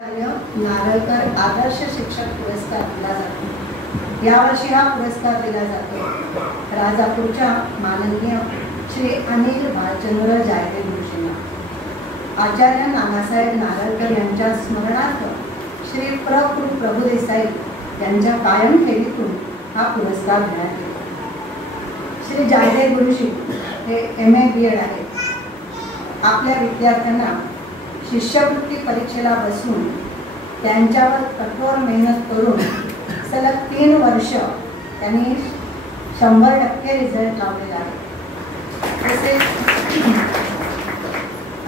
नारळकर आदर्श शिक्षक पुरस्कार दिला जातो। यावर्षी हा पुरस्कार दिला जातो राजापूरच्या माननीय श्री अनिल भालचंद्र जायदे गुरुजींना। आचार्य नानासाहेब नारळकर यांच्या स्मरणार्थ श्री प्रभू देसाई यांच्या कायम ठेवीतून हा पुरस्कार देण्यात येतो। श्री जायदे गुरुजी हे MA BEd आहेत। आपल्या विद्यार्थ्यांना शिष्यवृत्ती परीक्षेला बसून त्यांच्यावर कठोर मेहनत करून सलग 3 वर्ष त्यांनी 100% रिझल्ट लावलेला आहे। तसेच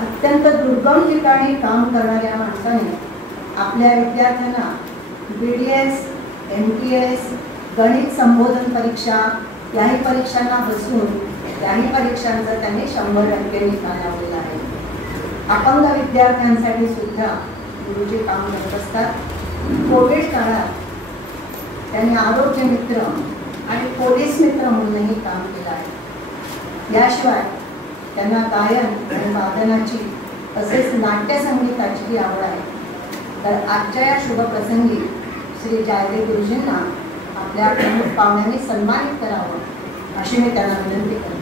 अत्यंत दुर्गम ठिकाणी काम करणाऱ्या माणसाने आपल्या विद्यार्थ्यांना BDS, MTS, गणित संबोधन परीक्षा याही परीक्षांना बसून याही परीक्षांचा त्यांनी 100% निकाल लावलेला आहे। अपंग विद्यार्थ्यांसाठी सुद्धा गुरुजी काम करत असतात। कोविड काळात त्यांनी आरोग्य मित्र आणि पोलीस मित्र म्हणूनही काम केलं आहे। याशिवाय त्यांना गायन आणि वादनाची तसेच नाट्यसंगीताची आवड आहे। तर आजच्या या शुभ प्रसंगी श्री जायदे गुरुजींना आपल्या प्रमुख पाहुण्यांनी सन्मानित करावं अशी मी त्यांना विनंती करते।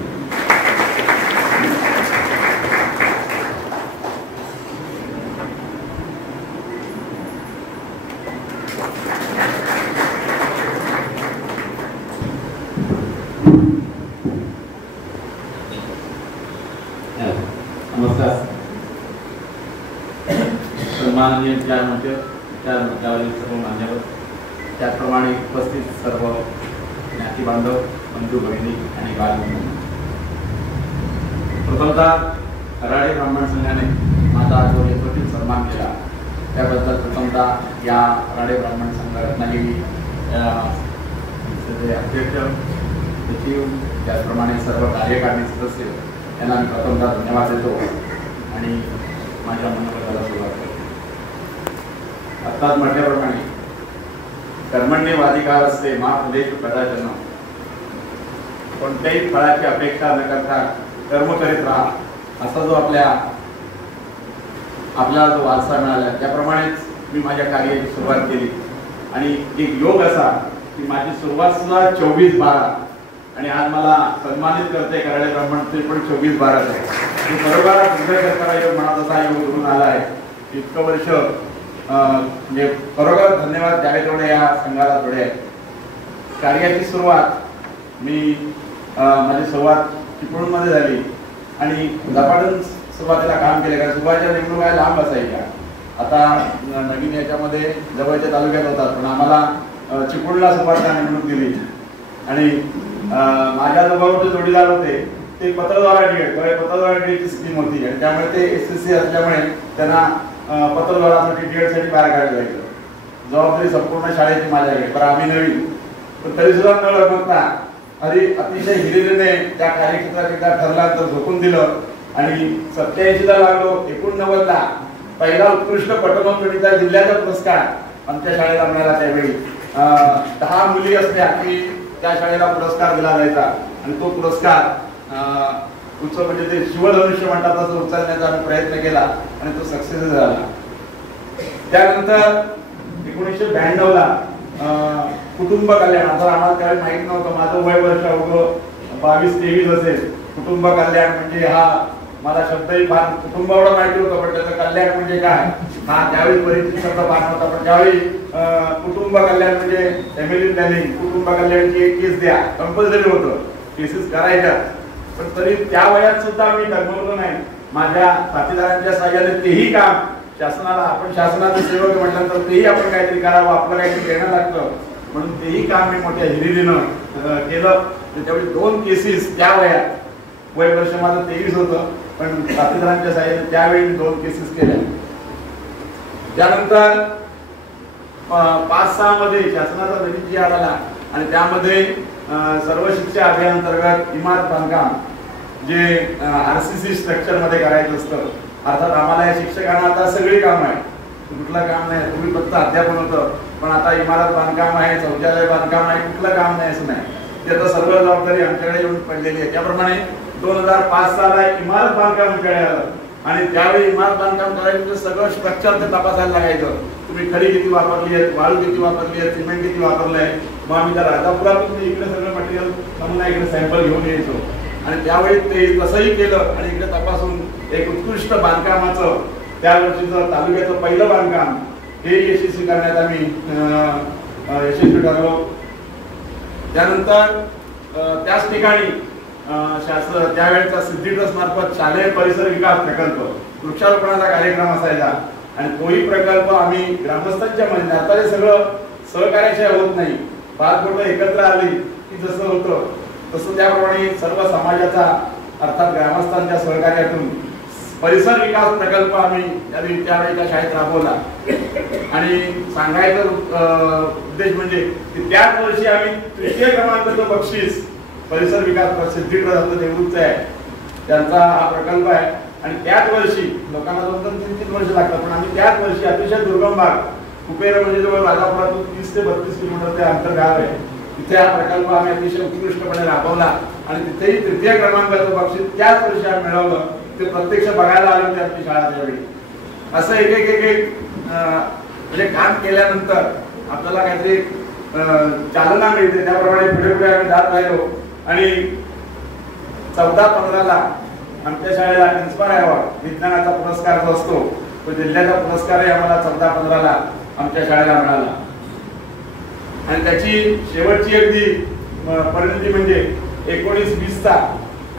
नमस्कार। सन्माननीय चार मंचावरील सर्व मान्यवर, त्याचप्रमाणे उपस्थित सर्व ज्ञाती बांधव, बंधू भगिनी आणि बालबंधू, प्रथमतः कराडे ब्राह्मण संघाने माझा जो यशस्वी सन्मान केला त्याबद्दल प्रथमतः या कराडे ब्राह्मण संघ रत्नागिरी अध्यक्ष, सचिव, त्याचप्रमाणे सर्व कार्यकारिणी सदस्य यांना मी प्रथमतः धन्यवाद देतो आणि माझ्या मनोगताला सुरुवात करतो। आत्ताच म्हटल्याप्रमाणे कर्मण्येवाधिकार असते मा फलेषु कदाचन, कोणत्याही फळाची अपेक्षा न करता कर्म करीत राहा, असा जो आपल्याला जो वारसा मिळाला त्याप्रमाणेच मी माझ्या कार्याची सुरुवात केली। आणि एक योग असा की माझी सुरुवात सुद्धा 24/12 आणि आज मला सन्मानित करते कराडे ब्राह्मण ते पण 24/12 आहे। बरोबर तुमच्या योग म्हणा तसा योग घडून आला आहे। इतकं वर्ष म्हणजे बरोबर धन्यवाद द्यावे तेवढे या संघाला थोडे आहे। कार्याची सुरुवात मी माझी सुरुवात चिपळूणमध्ये झाली आणि झपाटून सुरुवातीला काम केले, कारण सुरुवातीच्या नेमणुका लांब असायच्या। आता नवीन याच्यामध्ये जवळच्या तालुक्यात होतात, पण आम्हाला चिपळूणला सुरुवातीला नेमणूक दिली आणि माझ्या जवळ जोडीदार होते ते पत्रद्वारा डीएडची स्कीम होती आणि त्यामुळे ते SSC असल्यामुळे त्यांना पत्रद्वारासाठी डीएडसाठी बाहेर काढलं जायचं। जबाबदारी संपूर्ण शाळेची माझ्याकडे, पण आम्ही नवीन, पण तरी सुद्धा न बघता अतिशय हिरिरीने त्या कार्यक्षेत्रात एकदा ठरल्यानंतर झोकून दिलं आणि 87ला लागलो। 89ला पहिला उत्कृष्ट पटमंगणीचा जिल्ह्याचा पुरस्कार आमच्या शाळेला मिळाला। त्यावेळी 10 मुली असल्या की त्या शाळेला पुरस्कार दिला जायचा आणि तो पुरस्कार म्हणजे ते शिवधनुष्य म्हणतात तसं उचलण्याचा आम्ही प्रयत्न केला आणि तो सक्सेस झाला। त्यानंतर 1992ला कुटुंब कल्याण, आता आम्हाला त्यावेळी माहित नव्हतं, माझं वय वर्ष अवघं 22-23 असेल। कुटुंब कल्याण म्हणजे हा मला शब्दही फार कुटुंब एवढं माहिती होतं, पण त्याचं कल्याण म्हणजे काय हा त्यावेळी परिचित शब्द फार नव्हता। पण त्यावेळी कुटुंब कल्याण म्हणजे फॅमिली प्लॅनिंग, कुटुंब कल्याणची एक केस द्या कंपल्सरी होतं, केसेस करायच्या, पण तरी त्या वयात सुद्धा मी डगमगलो नाही। माझ्या साथीदारांच्या साहाय्याने तेही काम शासनाला, आपण शासनाचे सेवक म्हटल्यानंतर तेही आपण काहीतरी करावं, आपलं काहीतरी देणं लागतं, म्हणून तेही काम मी मोठ्या हिरिरीनं केलं। त्यावेळी 2 केसेस त्या वयात, वय वर्ष माझं 23 होतं, पण साथीदारांच्या साहाय्याने त्यावेळी 2 केसेस केल्या। त्यानंतर 5-6 मध्ये शासनाचा नवीन जी आला आणि त्यामध्ये सर्व शिक्षा अभियान अंतर्गत इमारत बांधकाम जे RCC स्ट्रक्चर मध्ये करायचं असतं, अर्थात आम्हाला या शिक्षकांना आता सगळी काम आहे, कुठलं काम नाही, तुम्ही फक्त अध्यापन होतं, पण आता इमारत बांधकाम आहे, शौचालय बांधकाम आहे, कुठलं काम नाही असं नाही, ते आता सर्व जबाबदारी आमच्याकडे येऊन पडलेली आहे। त्याप्रमाणे 2005 साला इमारत बांधकाम आलं आणि त्यावेळी इमारत बांधकाम करायचं सगळं स्ट्रक्चर ते तपासायला लागायचं. तुम्ही खडी किती वापरली आहे, वाळू किती वापरली आहे, सिमेंट किती वापरलं आहे. मग आम्ही त्या राजापुरातून इकडे सगळं मटेरियल नमुना इकडे सॅम्पल घेऊन यायचो आणि त्यावेळी ते तसंही केलं आणि इकडे तपासून एक उत्कृष्ट बांधकामाचं त्या वर्षीचं तालुक्याचं पहिलं बांधकाम हे यशस्वी करण्यात आम्ही यशस्वी ठरलो. त्यानंतर त्याच ठिकाणी शासन त्यावेळेचा सिद्धी ट्रस्ट मार्फत शालेय परिसर विकास प्रकल्प वृक्षारोपणाचा कार्यक्रम असायचा आणि तोही प्रकल्प आम्ही ग्रामस्थांच्या मध्ये आता हे सगळं सहकार्याशिवाय होत नाही. 5 बोटं एकत्र आली की जसं होतं तसं त्याप्रमाणे सर्व समाजाचा अर्थात ग्रामस्थांच्या सहकार्यातून परिसर विकास प्रकल्प आम्ही त्यावेळेच्या शाळेत राबवला. आणि सांगायचं उद्देश म्हणजे की त्याच वर्षी आम्ही 3य क्रमांकाचं बक्षीस परिसर विकास प्रसिद्धी ट्रस्ट देवरूखचा आहे त्यांचा हा प्रकल्प आहे. आणि त्याच वर्षी लोकांना 2-3 वर्ष लागतात पण आम्ही त्याच वर्षी अतिशय दुर्गम भाग कुपेर म्हणजे जवळ राजापुरातून 30 ते 32 किलोमीटर ते अंतर गाव आहे तिथे हा प्रकल्प आम्ही अतिशय उत्कृष्टपणे राबवला आणि तिथेही 3य क्रमांकाचं बक्षीस त्याच वर्षी आम्ही मिळवलं. ते प्रत्यक्ष बघायला आले होते आमची शाळा त्यावेळी. असं एक म्हणजे काम केल्यानंतर आपल्याला काहीतरी चालना मिळते त्याप्रमाणे पुढे पुढे आम्ही जात राहिलो आणि 14-15ला आमच्या शाळेला इन्स्पायर अवॉर्ड विज्ञानाचा पुरस्कार जो असतो तो जिल्ह्याचा पुरस्कारही आम्हाला 14-15ला आमच्या शाळेला मिळाला. आणि त्याची शेवटची अगदी परिणती म्हणजे 19-20चा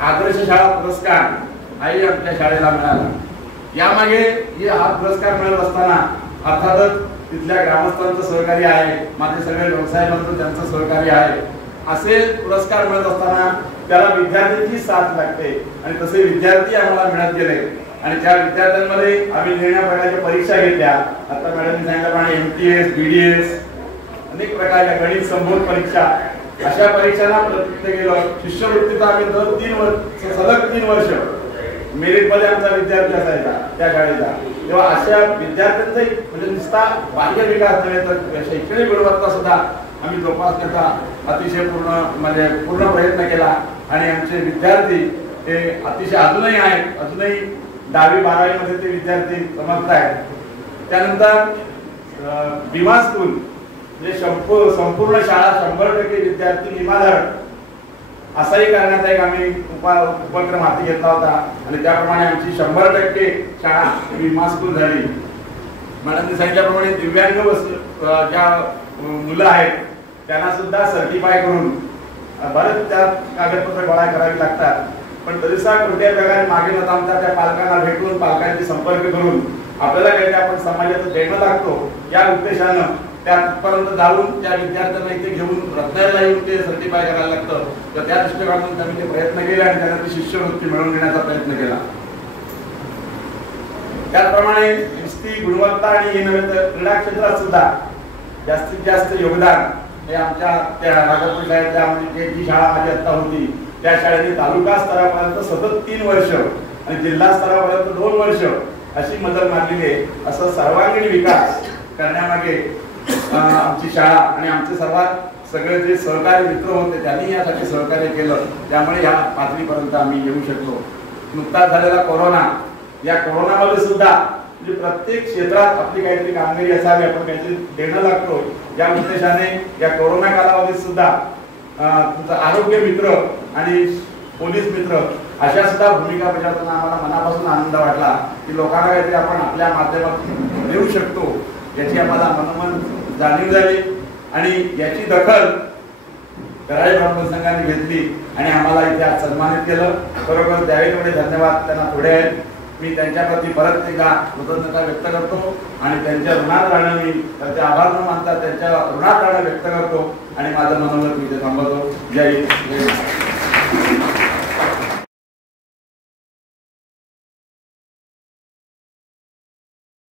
आदर्श शाळा पुरस्कार हाही आमच्या शाळेला मिळाला. यामागे हा पुरस्कार मिळत असताना अर्थातच तिथल्या ग्रामस्थांचं सहकार्य आहे, माझे सगळे व्यवसाय बंधू त्यांचं सहकार्य आहे. असे पुरस्कार मिळत असताना त्याला विद्यार्थ्यांची साथ लागते आणि तसे विद्यार्थी आम्हाला मिळत गेले आणि त्या विद्यार्थ्यांमध्ये आम्ही निर्णय प्रकारच्या परीक्षा घेतल्या. आता मॅडमनी सांगितल्याप्रमाणे MTS, BDS अनेक प्रकारच्या गणित संबोध परीक्षा अशा परीक्षांना प्रत्यक्ष गेलो. शिष्यवृत्तीचा आम्ही दर 3 वर्ष सलग 3 वर्ष मेरिट मध्ये आमचा विद्यार्थी असायचा त्या शाळेचा. तेव्हा अशा विद्यार्थ्यांचाही म्हणजे नुसता बाह्य विकास नव्हे तर शैक्षणिक गुणवत्ता सुद्धा आम्ही जोपासण्याचा अतिशय पूर्ण प्रयत्न केला आणि आमचे विद्यार्थी हे अतिशय अजूनही आहेत. अजूनही 10वी-12वी मध्ये ते विद्यार्थी समर्थ आहेत. त्यानंतर विमा स्कूल म्हणजे संपूर्ण शाळा 100% विद्यार्थी विमाधारक असाही करण्याचा एक आम्ही उपक्रम हाती घेतला होता आणि त्याप्रमाणे आमची 100% शाळा विमा स्कूल झाली. मॅडमने सांगितल्याप्रमाणे दिव्यांग ज्या मुलं आहेत त्यांना सुद्धा सर्टिफाय करून बरेच त्या कागदपत्र गोळा करावी लागतात पण तरीसा कोणत्याही प्रकारे मागे न थांबता त्या पालकांना भेटून पालकांशी संपर्क करून आपल्याला काहीतरी आपण समाजाचं देणं लागतो या उद्देशानं त्यापर्यंत जाऊन त्या विद्यार्थ्यांना इथे घेऊन रत्नागिरीला येऊन ते सर्टिफाय करायला लागतं. तर त्या दृष्टिकोनातून त्यांनी ते प्रयत्न केले आणि त्यांना ती शिष्यवृत्ती मिळवून देण्याचा प्रयत्न केला. त्याचप्रमाणे नुसती गुणवत्ता आणि हे नव्हे तर क्रीडा क्षेत्रात सुद्धा जास्तीत जास्त योगदान हे आमच्या त्या राजापूर शाळेतल्या म्हणजे जी शाळा माझी आता होती त्या शाळेने तालुका स्तरापर्यंत सतत 3 वर्ष आणि जिल्हा स्तरापर्यंत 2 वर्ष अशी मदत मारलेली आहे. असं सर्वांगीण विकास करण्यामागे आमची शाळा आणि आमचे सर्वात सगळे जे सहकारी मित्र होते त्यांनी यासाठी सहकार्य केलं. त्यामुळे या पातळीपर्यंत आम्ही येऊ शकलो. नुकताच झालेला कोरोना या कोरोनामध्ये सुद्धा म्हणजे प्रत्येक क्षेत्रात आपली काहीतरी कामगिरी असावी आपण काहीतरी देणं लागतो या उद्देशाने या कोरोना कालावधीत सुद्धा तुमचा आरोग्य मित्र आणि पोलीस मित्र अशा सुद्धा भूमिका बजावताना आम्हाला मनापासून आनंद वाटला की लोकांना काहीतरी आपण आपल्या माध्यमातून देऊ शकतो याची आम्हाला मनोमन जाणीव झाली आणि याची दखल कराळे ब्राह्मण संघाने घेतली आणि आम्हाला इथे आज सन्मानित केलं. बरोबर त्यावेळी थोडे धन्यवाद त्यांना थोडे आहेत. मी त्यांच्याप्रती परत एकदा कृतज्ञता व्यक्त करतो आणि त्यांच्या ऋणात राहणं मी त्यांचे आभार न मानता त्यांच्या ऋणात राहणं व्यक्त करतो आणि माझं मनोगत मी इथे थांबवतो. जय हिंद.